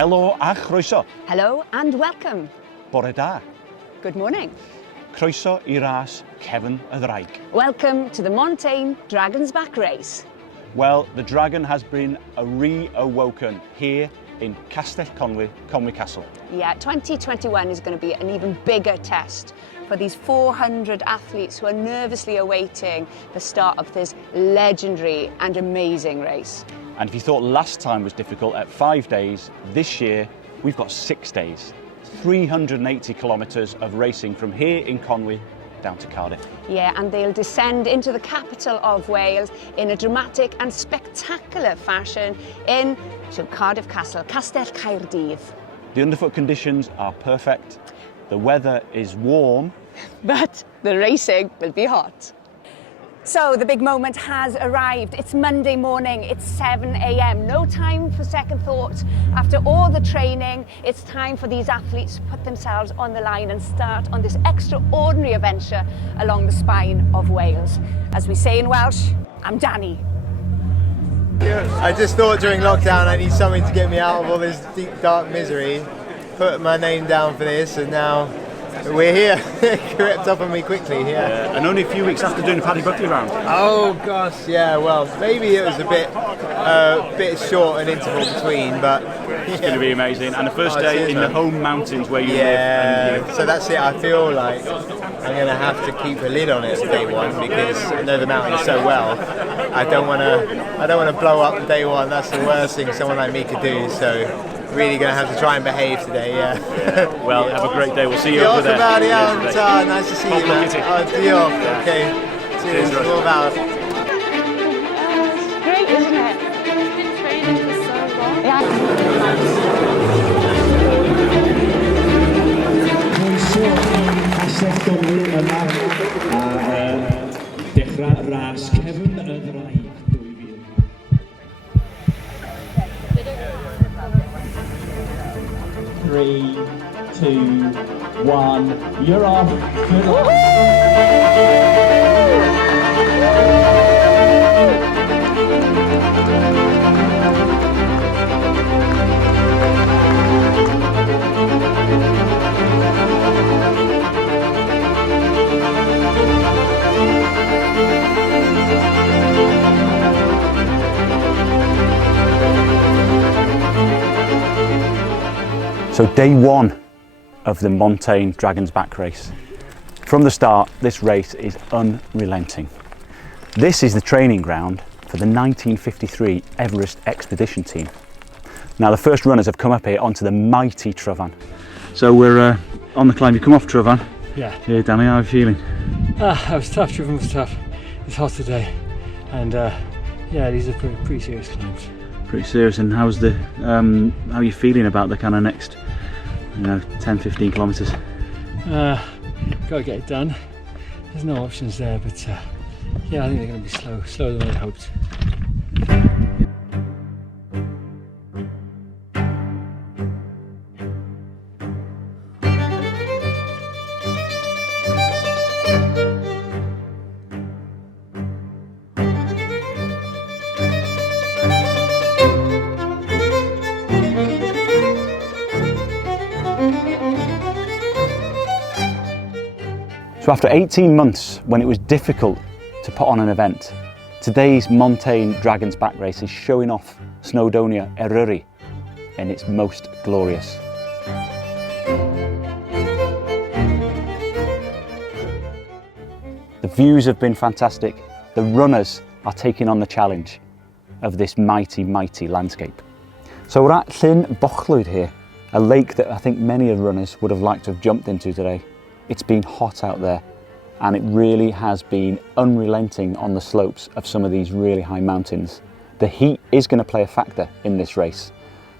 Helo a chroeso. Hello and welcome. Bore da. Good morning. Croeso I ras Cefn y Ddraig. Welcome to the Montane Dragon's Back race. Well, the dragon has been reawoken here in Castell Conwy Castle. Yeah, 2021 is going to be an even bigger test for these 400 athletes who are nervously awaiting the start of this legendary and amazing race. And if you thought last time was difficult at 5 days, this year we've got 6 days. 380 kilometres of racing from here in Conwy down to Cardiff. Yeah, and they'll descend into the capital of Wales in a dramatic and spectacular fashion to Cardiff Castle, Castell Caerdydd. The underfoot conditions are perfect, the weather is warm, but the racing will be hot. So the big moment has arrived. It's Monday morning, it's 7 a.m. No time for second thoughts. After all the training, it's time for these athletes to put themselves on the line and start on this extraordinary adventure along the spine of Wales. As we say in Welsh, I'm Danny. I just thought during lockdown I need something to get me out of all this deep dark misery. Put my name down for this and now we're here. It crept up on me quickly, yeah. And only a few weeks after doing the Paddy Buckley round. Oh gosh, yeah, well maybe it was a bit short an interval between, but it's going to be amazing. And the first day in the home mountains where you live. Yeah, so that's it. I feel like I'm going to have to keep a lid on it day one because I know the mountains so well. I don't want to blow up day one. That's the worst thing someone like me could do. So really going to have to try and behave today, yeah. Well, have a great day. We'll see you over there. Nice to see you, man. Diolch. Okay. Cheers. All about. It's great, isn't it? It's been training for so long. Dechrau ras Cefn y Ddraig 2000. Three, two, one. You're off. Good luck. So day one of the Montane Dragon's Back race. From the start, this race is unrelenting. This is the training ground for the 1953 Everest expedition team. Now the first runners have come up here onto the mighty Tryfan. So we're on the climb. You come off Tryfan. Yeah. Yeah, Danny, how are you feeling? That was tough. Tryfan was tough. It's hot today, and yeah, these are pretty serious climbs. Pretty serious. And how's the how are you feeling about the kind of next 10-15 kilometres? Gotta get it done. There's no options there, but yeah, I think they're going to be slower than I hoped. So after 18 months, when it was difficult to put on an event, today's Montane Dragon's Back race is showing off Snowdonia Eryri in its most glorious. The views have been fantastic. The runners are taking on the challenge of this mighty, mighty landscape. So we're at Llyn Bochlwyd here, a lake that I think many runners would have liked to have jumped into today. It's been hot out there and it really has been unrelenting on the slopes of some of these really high mountains. The heat is going to play a factor in this race,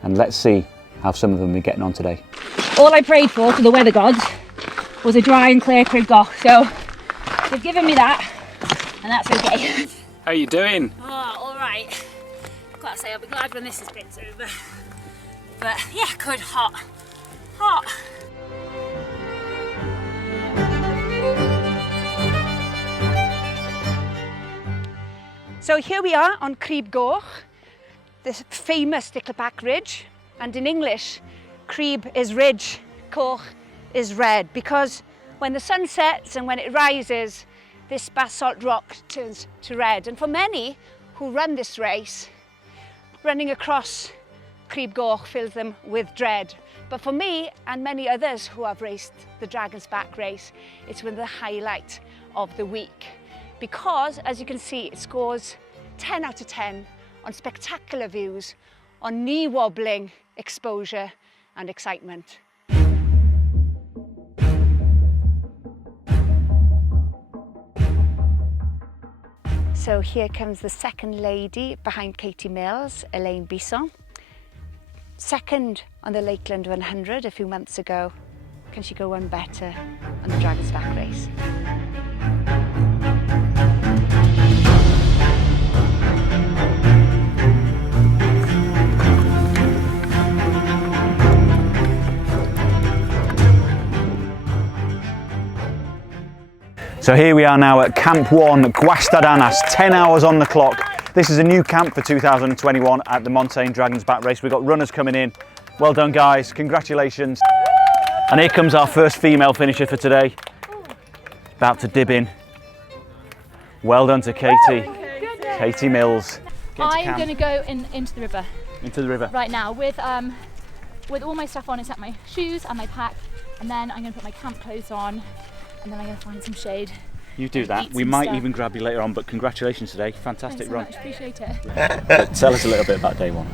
and let's see how some of them are getting on today. All I prayed for to the weather gods was a dry and clear Crib Goch, so they've given me that, and that's okay. How are you doing? Oh, all right. I've got to say, I'll be glad when this is bit's over. But yeah, good, hot. So here we are on Crib Goch, this famous stickleback ridge. And in English, Crib is ridge, Goch is red, because when the sun sets and when it rises, this basalt rock turns to red. And for many who run this race, running across Crib Goch fills them with dread. But for me and many others who have raced the Dragon's Back race, it's been the highlight of the week. Because, as you can see, it scores 10 out of 10 on spectacular views, on knee-wobbling exposure and excitement. So here comes the second lady behind Katie Mills, Elaine Bisson. Second on the Lakeland 100 a few months ago. Can she go one better on the Dragon's Back race? So here we are now at Camp 1, Gwastad-Anas, 10 hours on the clock. This is a new camp for 2021 at the Montane Dragon's Back race. We've got runners coming in. Well done, guys, congratulations. And here comes our first female finisher for today. About to dib in. Well done to Katie. Katie Mills. I'm going to go into the river. Into the river. Right now with all my stuff on, except my shoes and my pack, and then I'm going to put my camp clothes on, and then I'm going to find some shade. You do that. We might even grab you later on, but congratulations today. Fantastic run. Thanks so much, appreciate it. But tell us a little bit about day one.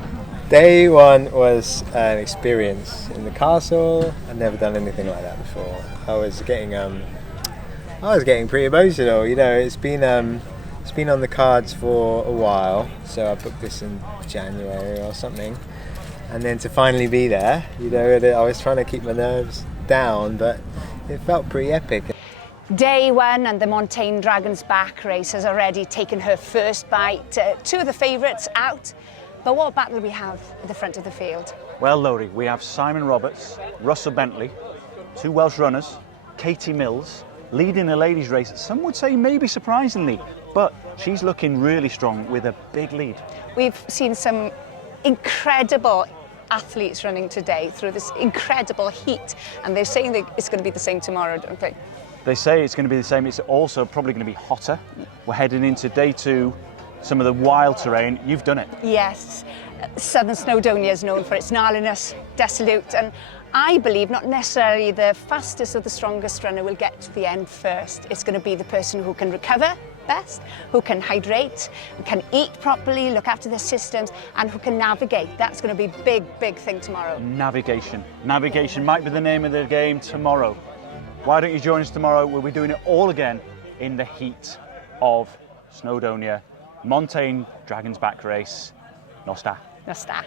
Day one was an experience in the castle. I'd never done anything like that before. I was getting pretty emotional. You know, it's been on the cards for a while. So I booked this in January or something, and then to finally be there, you know, I was trying to keep my nerves down, but it felt pretty epic. Day one and the Montane Dragon's Back race has already taken her first bite. Two of the favourites out. But what battle we have at the front of the field? Well, Lowri, we have Simon Roberts, Russell Bentley, two Welsh runners, Katie Mills, leading the ladies' race. Some would say maybe surprisingly, but she's looking really strong with a big lead. We've seen some incredible athletes running today through this incredible heat, and they're saying that it's going to be the same tomorrow, don't they? They say it's going to be the same. It's also probably going to be hotter. We're heading into day two, some of the wild terrain. You've done it. Yes. Southern Snowdonia is known for its gnarliness, dissolute, and I believe not necessarily the fastest or the strongest runner will get to the end first. It's going to be the person who can recover best, who can hydrate, who can eat properly, look after their systems, and who can navigate. That's going to be a big, big thing tomorrow. Navigation. Navigation might be the name of the game tomorrow. Why don't you join us tomorrow? We'll be doing it all again in the heat of Snowdonia, Montane Dragon's Back race. Nosta. Nosta.